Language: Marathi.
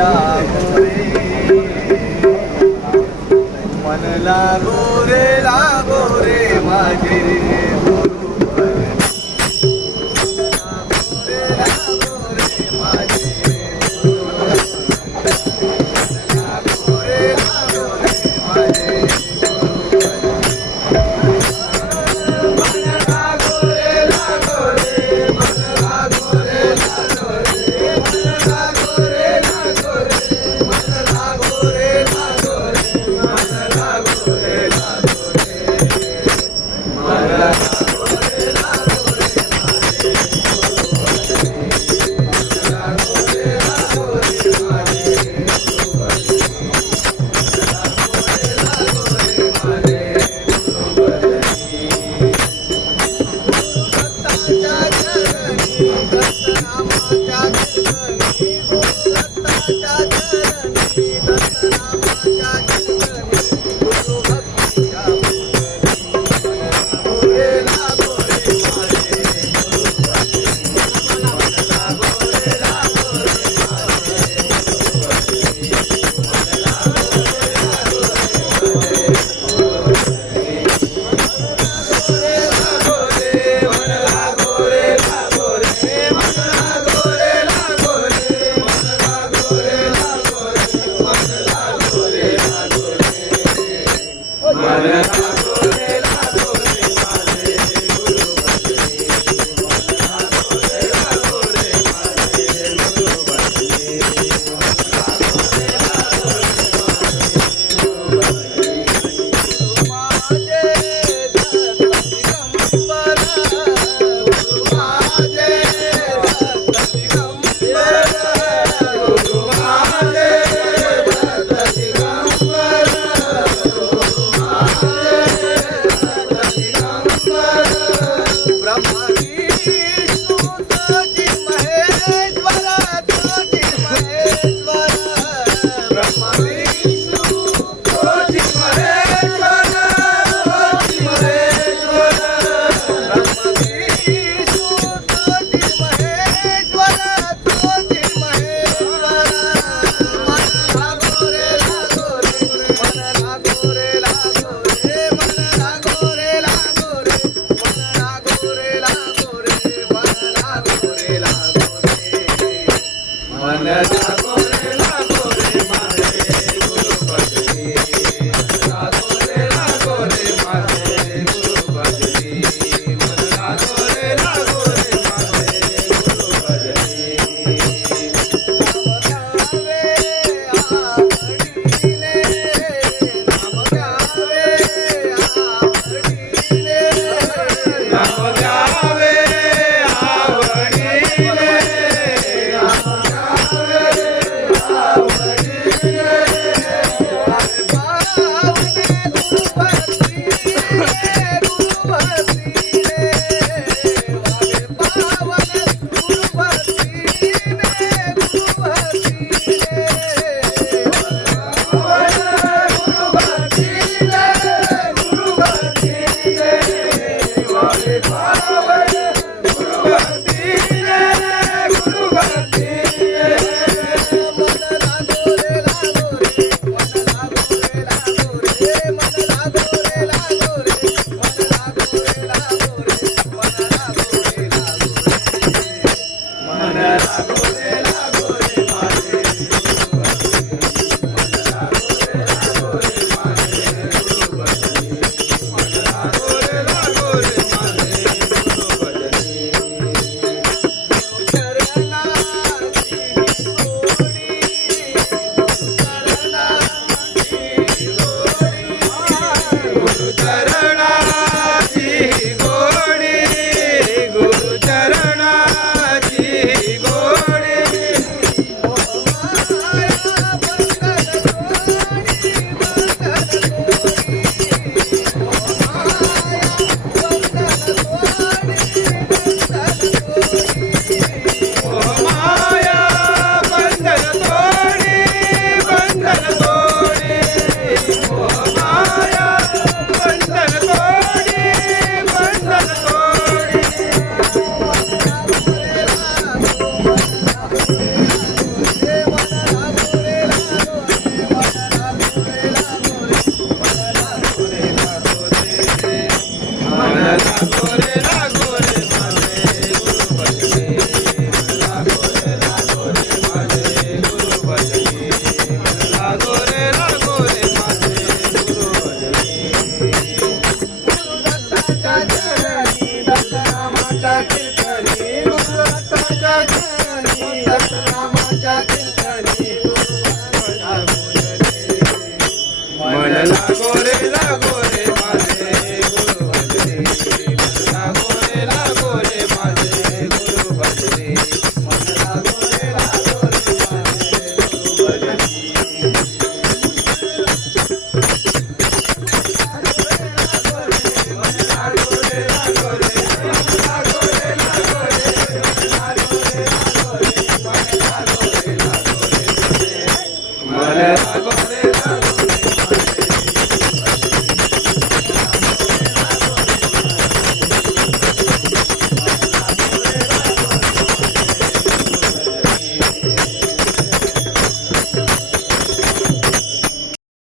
मन लागो रे लागो रे माझे. Madre. Oh. Navidad. मन लागो रे